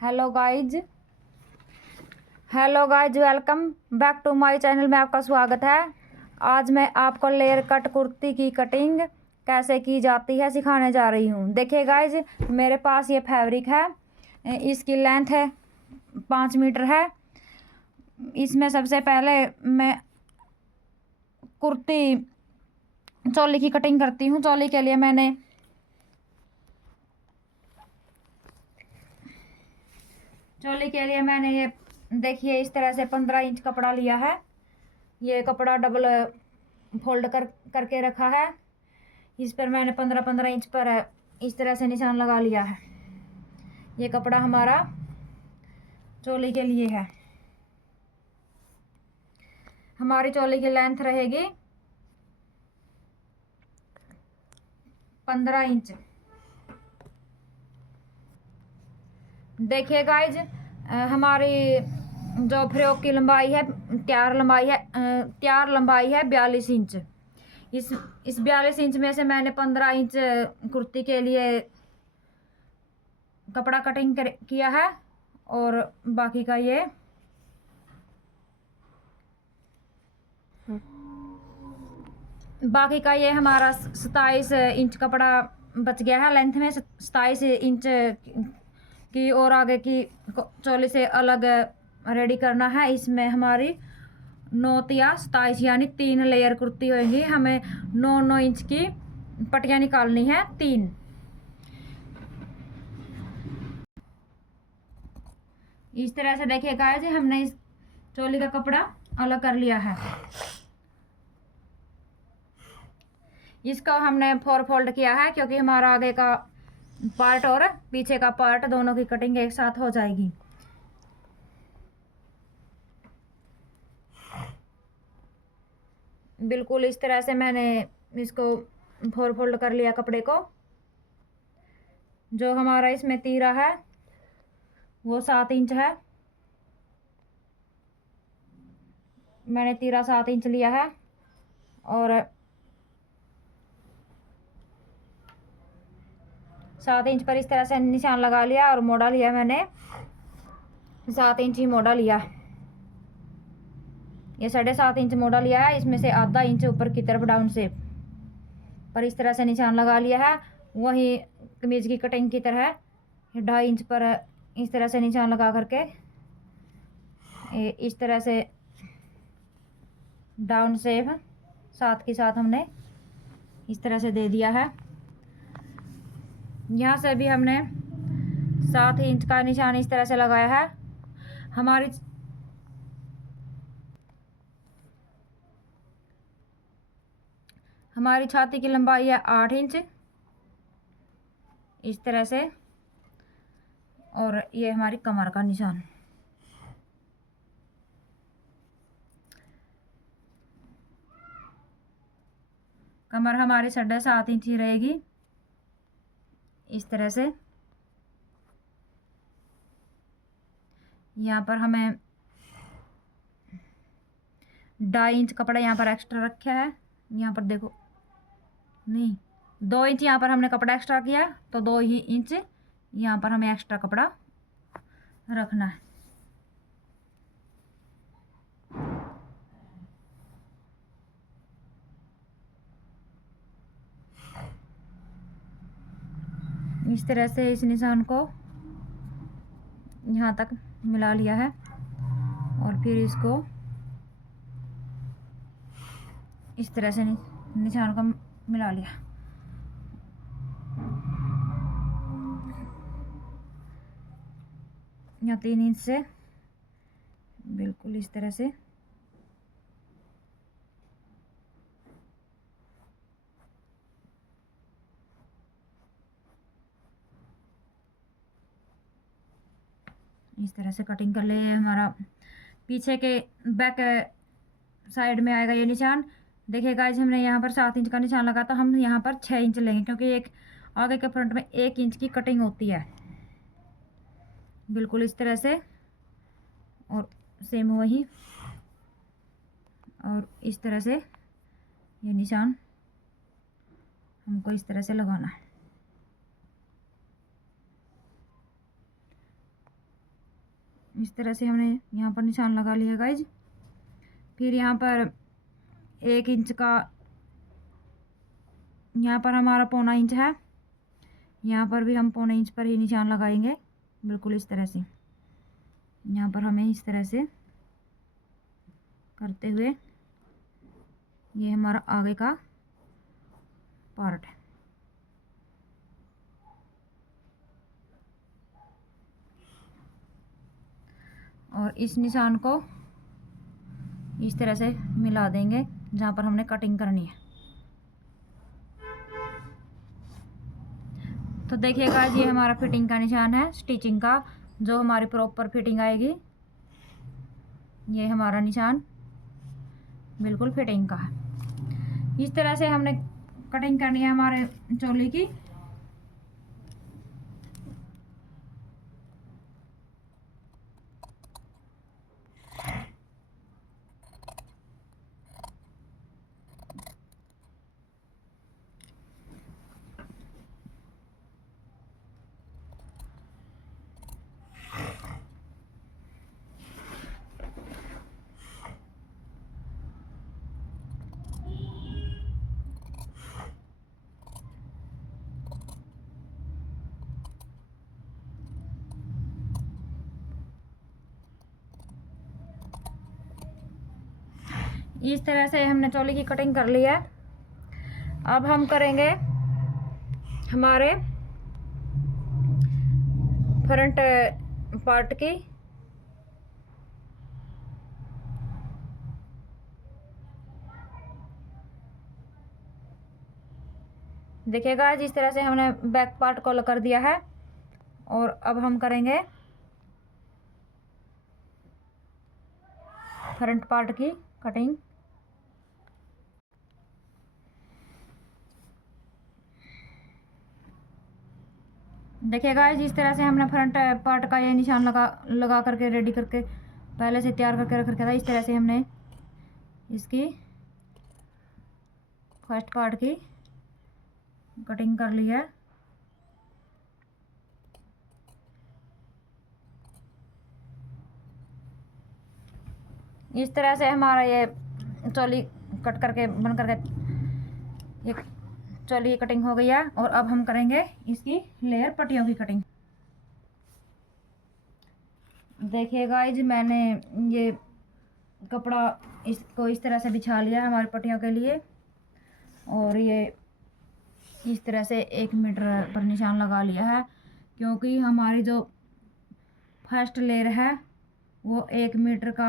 Hello guys welcome back to my channel में आपका स्वागत है। आज मैं आपको लेयर कट कुर्ती की कटिंग कैसे की जाती है सिखाने जा रही हूँ। देखिए गाइज, मेरे पास ये फैब्रिक है, इसकी लेंथ है 5 मीटर है। इसमें सबसे पहले मैं कुर्ती चोली की कटिंग करती हूँ। चोली के लिए मैंने ये देखिए इस तरह से 15 इंच कपड़ा लिया है। ये कपड़ा डबल फोल्ड करके रखा है। इस पर मैंने 15 इंच पर इस तरह से निशान लगा लिया है। ये कपड़ा हमारा चोली के लिए है। हमारी चोली की लेंथ रहेगी 15 इंच। देखिए गाइज, हमारी जो फ्रॉक की लंबाई है, तैयार लंबाई है 42 इंच। इस 42 इंच में से मैंने 15 इंच कुर्ती के लिए कपड़ा कटिंग किया है और बाकी का ये हमारा 27 इंच कपड़ा बच गया है। लेंथ में 27 इंच की और आगे की चोली से अलग रेडी करना है। इसमें हमारी 9 या 27 यानी 3 लेयर कुर्ती होगी। हमें 9 इंच की पट्टियाँ निकालनी है 3। इस तरह से देखिए गाइस, हमने इस चोली का कपड़ा अलग कर लिया है। इसको हमने 4 फोल्ड किया है क्योंकि हमारा आगे का पार्ट और पीछे का पार्ट दोनों की कटिंग एक साथ हो जाएगी। बिल्कुल इस तरह से मैंने इसको 4 फोल्ड कर लिया कपड़े को। जो हमारा इसमें तीरा है वो 7 इंच है। मैंने तीरा 7 इंच लिया है और 7 इंच पर इस तरह से निशान लगा लिया और मोड़ा लिया। मैंने 7 इंच ही मोड़ा लिया। ये 7.5 इंच मोड़ा लिया है। इसमें से आधा इंच ऊपर की तरफ डाउन शेप पर इस तरह से निशान लगा लिया है। वही कमीज की कटिंग की तरह 2.5 इंच पर इस तरह से निशान लगा करके इस तरह से डाउन शेप साथ के साथ हमने इस तरह से दे दिया है। यहाँ से भी हमने 7 इंच का निशान इस तरह से लगाया है। हमारी छाती की लंबाई है 8 इंच इस तरह से, और ये हमारी कमर का निशान। कमर हमारी 7.5 इंच ही रहेगी इस तरह से। यहाँ पर हमें 2.5 इंच कपड़ा यहाँ पर एक्स्ट्रा रखा है। यहाँ पर देखो, नहीं 2 इंच यहाँ पर हमने कपड़ा एक्स्ट्रा किया, तो 2 ही इंच यहाँ पर हमें एक्स्ट्रा कपड़ा रखना है। इस तरह से इस निशान को यहाँ तक मिला लिया है और फिर इसको इस तरह से निशान को मिला लिया। यहाँ 3 इंच से बिल्कुल इस तरह से कटिंग कर ले। हमारा पीछे के बैक साइड में आएगा ये निशान। देखिए गाइस, हमने यहाँ पर 7 इंच का निशान लगा, तो हम यहाँ पर 6 इंच लेंगे क्योंकि एक आगे के फ्रंट में 1 इंच की कटिंग होती है। बिल्कुल इस तरह से, और सेम वही, और इस तरह से ये निशान हमको इस तरह से लगाना है। इस तरह से हमने यहाँ पर निशान लगा लिया गाइज। फिर यहाँ पर 1 इंच का, यहाँ पर हमारा 1.25 इंच है, यहाँ पर भी हम 1.25 इंच पर ही निशान लगाएंगे, बिल्कुल इस तरह से। यहाँ पर हमें इस तरह से करते हुए, ये हमारा आगे का पार्ट है। और इस निशान को इस तरह से मिला देंगे जहाँ पर हमने कटिंग करनी है। तो देखिएगा ये हमारा फिटिंग का निशान है, स्टिचिंग का, जो हमारी प्रॉपर फिटिंग आएगी। ये हमारा निशान बिल्कुल फिटिंग का है। इस तरह से हमने कटिंग करनी है हमारे चोली की। इस तरह से हमने चोली की कटिंग कर ली है। अब हम करेंगे हमारे फ्रंट पार्ट की। देखिएगा जिस तरह से हमने बैक पार्ट को कर दिया है, और अब हम करेंगे फ्रंट पार्ट की कटिंग। देखिएगा जिस तरह से हमने फ्रंट पार्ट का ये निशान लगा करके रेडी करके पहले से तैयार करके रख रखा था। इस तरह से हमने इसकी फर्स्ट पार्ट की कटिंग कर ली है। इस तरह से हमारा ये चोली कट करके बन करके एक चोली कटिंग हो गई है। और अब हम करेंगे इसकी लेयर पट्टियों की कटिंग। देखिएगा जी मैंने ये कपड़ा इसको इस तरह से बिछा लिया है हमारी पट्टियों के लिए, और ये इस तरह से 1 मीटर पर निशान लगा लिया है, क्योंकि हमारी जो फर्स्ट लेयर है वो 1 मीटर का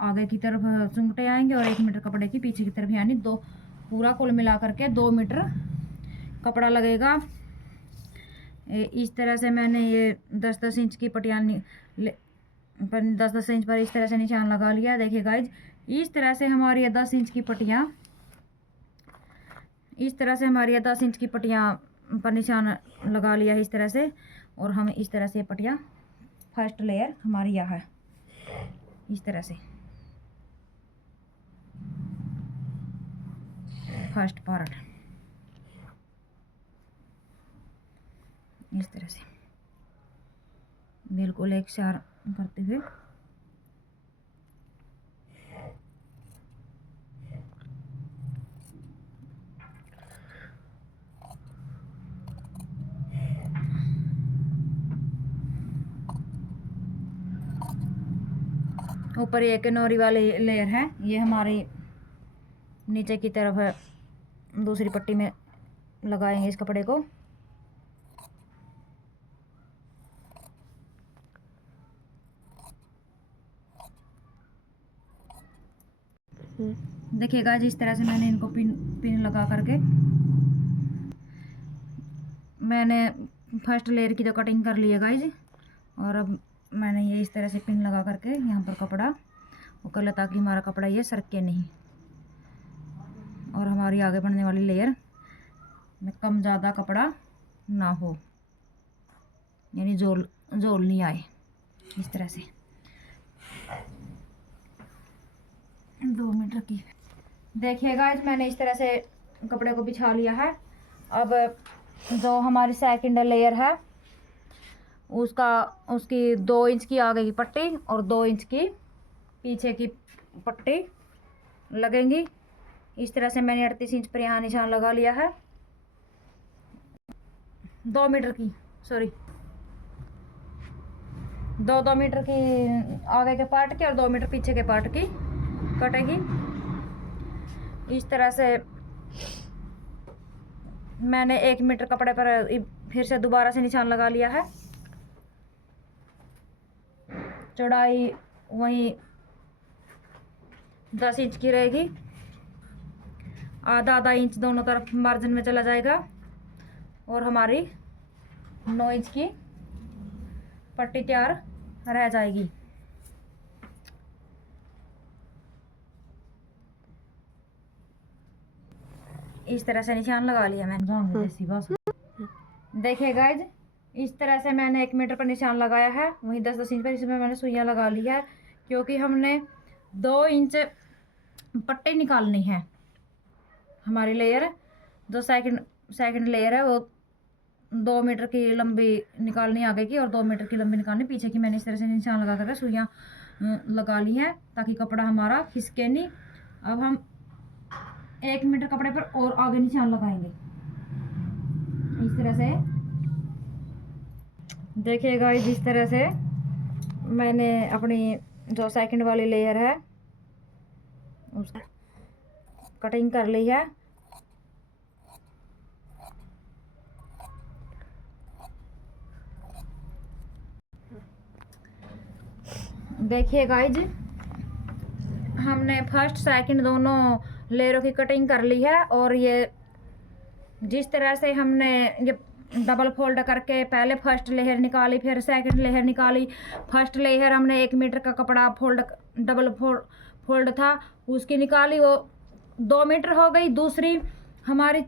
आगे की तरफ चुंगटे आएंगे और 1 मीटर कपड़े की पीछे की तरफ, यानी दो पूरा कुल मिला करके 2 मीटर कपड़ा लगेगा। इस तरह से मैंने ये 10-10 इंच की पट्टियाँ 10-10 इंच पर इस तरह से निशान लगा लिया। देखिए गाइज इस तरह से हमारी ये 10 इंच की पट्टियाँ, इस तरह से हमारी ये 10 इंच की पट्टियाँ पर निशान लगा लिया है इस तरह से। और हम इस तरह से पट्टियाँ फर्स्ट लेयर हमारी यह है, इस तरह से फर्स्ट पार्ट इस तरह से बिल्कुल एक सार करते हुए ऊपर एक नोरी वाली लेयर है, ये हमारी नीचे की तरफ है, दूसरी पट्टी में लगाएंगे इस कपड़े को। देखिएगा जिस तरह से मैंने इनको पिन लगा करके मैंने फर्स्ट लेयर की तो कटिंग कर ली है गाइज। और अब मैंने ये इस तरह से पिन लगा करके यहाँ पर कपड़ा वो कर लिया, ताकि हमारा कपड़ा ये सरके नहीं और हमारी आगे बढ़ने वाली लेयर में कम ज़्यादा कपड़ा ना हो, यानी जोल नहीं आए। इस तरह से 2 मीटर की देखिएगा मैंने इस तरह से कपड़े को बिछा लिया है। अब जो हमारी सेकंड लेयर है उसकी 2 इंच की आगे की पट्टी और 2 इंच की पीछे की पट्टी लगेंगी। इस तरह से मैंने 38 इंच पर यहाँ निशान लगा लिया है। 2 मीटर की, सॉरी, 2 मीटर की आगे के पार्ट की और 2 मीटर पीछे के पार्ट की कटेगी। इस तरह से मैंने 1 मीटर कपड़े पर फिर से दोबारा से निशान लगा लिया है। चौड़ाई वही 10 इंच की रहेगी। आधा आधा इंच दोनों तरफ मार्जिन में चला जाएगा और हमारी 9 इंच की पट्टी तैयार रह जाएगी। इस तरह से निशान लगा लिया मैंने। देखिए गाइज, इस तरह से मैंने 1 मीटर पर निशान लगाया है। वहीं 10-10 इंच पर इसमें मैंने सुइयां लगा ली है, क्योंकि हमने 2 इंच पट्टी निकालनी है। हमारी लेयर जो सेकंड लेयर है वो 2 मीटर की लंबी निकालनी आगे की और 2 मीटर की लंबी निकालनी पीछे की। मैंने इस तरह से निशान लगा कर सुइयां लगा ली है ताकि कपड़ा हमारा खिसके नहीं। अब हम 1 मीटर कपड़े पर और आगे निशान लगाएंगे इस तरह से। देखिएगा, इस तरह से मैंने अपनी जो सेकंड वाली लेयर है उसका कटिंग कर ली है। देखिए गाइज, हमने फर्स्ट सेकंड दोनों लेयरों की कटिंग कर ली है और ये जिस तरह से हमने ये डबल फोल्ड करके पहले फर्स्ट लेयर निकाली, फिर सेकंड लेयर निकाली। फर्स्ट लेयर हमने 1 मीटर का कपड़ा डबल फोल्ड था उसकी निकाली, वो 2 मीटर हो गई। दूसरी हमारी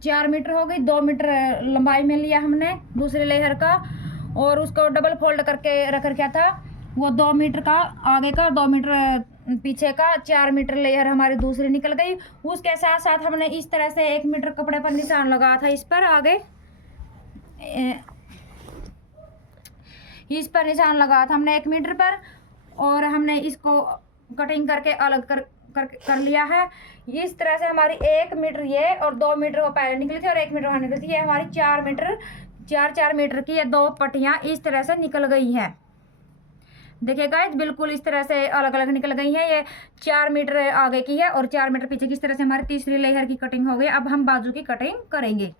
4 मीटर हो गई। 2 मीटर लंबाई में लिया हमने दूसरे लेयर का और उसको डबल फोल्ड करके रख रखा था। वो 2 मीटर का आगे का, 2 मीटर पीछे का, 4 मीटर लेयर हमारी दूसरी निकल गई। उसके साथ साथ हमने इस तरह से 1 मीटर कपड़े पर निशान लगाया था। इस पर आगे इस पर निशान लगाया था हमने 1 मीटर पर और हमने इसको कटिंग करके अलग कर लिया है। इस तरह से हमारी 1 मीटर ये और 2 मीटर वो पहले निकली थी और 1 मीटर वहाँ निकली थी। ये हमारी 4 मीटर की ये 2 पट्टियाँ इस तरह से निकल गई हैं। देखिए गाइस, बिल्कुल इस तरह से अलग अलग निकल गई हैं। ये 4 मीटर आगे की है और 4 मीटर पीछे की। इस तरह से हमारी तीसरी लेयर की कटिंग हो गई। अब हम बाजू की कटिंग करेंगे।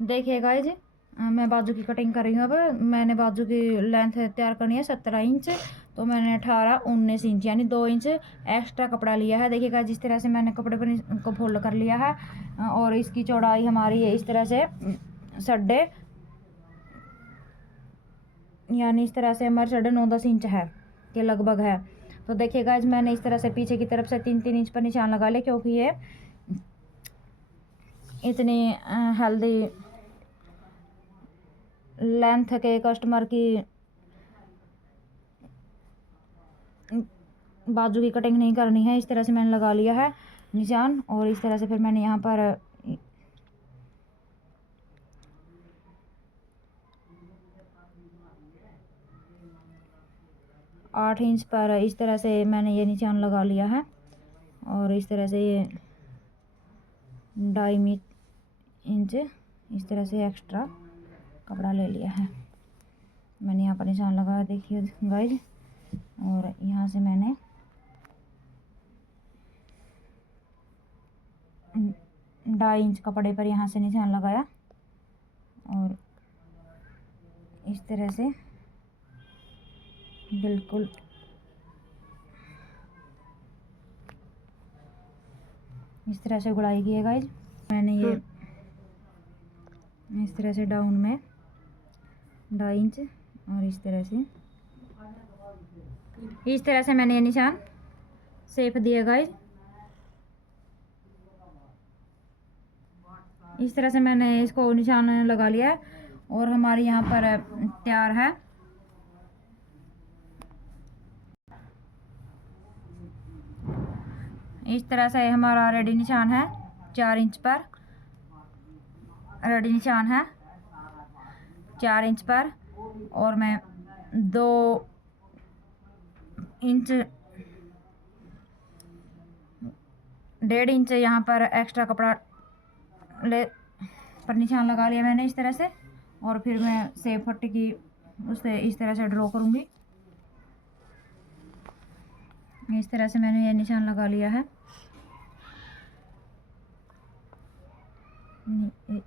देखिए गाइस, मैं बाजू की कटिंग कर रही हूँ। अब मैंने बाजू की लेंथ तैयार करनी है 17 इंच, तो मैंने 18-19 इंच यानी 2 इंच एक्स्ट्रा कपड़ा लिया है। देखिएगा, जिस तरह से मैंने कपड़े पर को फोल्ड कर लिया है और इसकी चौड़ाई हमारी है इस तरह से 9.5 यानी इस तरह से हमारे 9.5-10 इंच है के लगभग है। तो देखिएगा, मैंने इस तरह से पीछे की तरफ से 3-3 इंच पर निशान लगा लिया, क्योंकि ये इतनी हेल्दी लेंथ के कस्टमर की बाजू की कटिंग नहीं करनी है। इस तरह से मैंने लगा लिया है निशान और इस तरह से फिर मैंने यहाँ पर 8 इंच पर इस तरह से मैंने ये निशान लगा लिया है और इस तरह से ये 2.5 इंच इस तरह से एक्स्ट्रा कपड़ा ले लिया है। मैंने यहाँ पर निशान लगाया, देखिए गाइज, और यहाँ से मैंने 2.5 इंच कपड़े पर यहाँ से निशान लगाया और इस तरह से बिल्कुल इस तरह से गुड़ाई की है गाइज। मैंने ये इस तरह से डाउन में 2.5 इंच और इस तरह से मैंने ये निशान शेप दिया गाइज। इस तरह से मैंने इसको निशान लगा लिया है और हमारी यहाँ पर तैयार है। इस तरह से हमारा रेडी निशान है, 4 इंच पर रेडी निशान है। 4 इंच पर, और मैं 2 इंच 1.5 इंच यहाँ पर एक्स्ट्रा कपड़ा ले पर निशान लगा लिया मैंने इस तरह से। और फिर मैं सेब पट्टी की उससे इस तरह से ड्रॉ करूँगी। इस तरह से मैंने ये निशान लगा लिया है।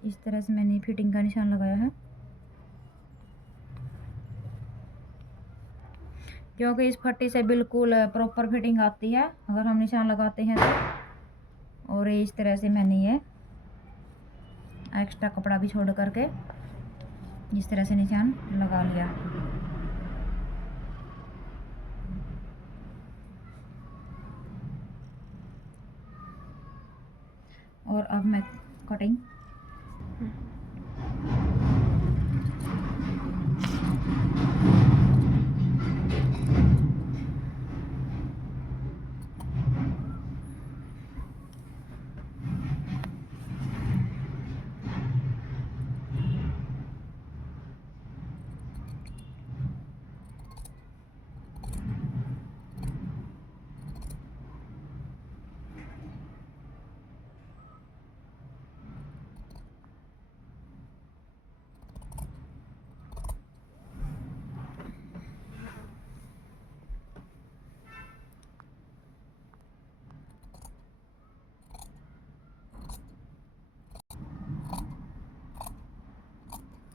इस तरह से मैंने फिटिंग का निशान लगाया है, क्योंकि इस पट्टी से बिल्कुल प्रॉपर फिटिंग आती है अगर हम निशान लगाते हैं तो। और इस तरह से मैंने ये एक्स्ट्रा कपड़ा भी छोड़ करके इस तरह से निशान लगा लिया। और अब मैं कटिंग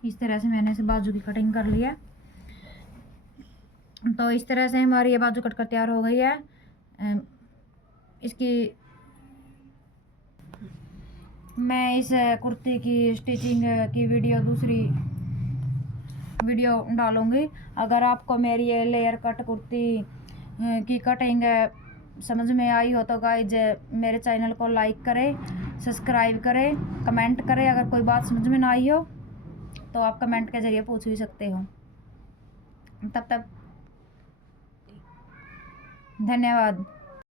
इस तरह से मैंने इसे बाजू की कटिंग कर लिया। तो इस तरह से हमारी ये बाजू कटकर तैयार हो गई है। इसकी मैं इस कुर्ती की स्टिचिंग की दूसरी वीडियो डालूंगी। अगर आपको मेरी ये लेयर कट कुर्ती की कटिंग समझ में आई हो तो गाइज मेरे चैनल को लाइक करें, सब्सक्राइब करें, कमेंट करें। अगर कोई बात समझ में ना आई हो तो आप कमेंट के ज़रिए पूछ भी सकते हो। तब तक धन्यवाद।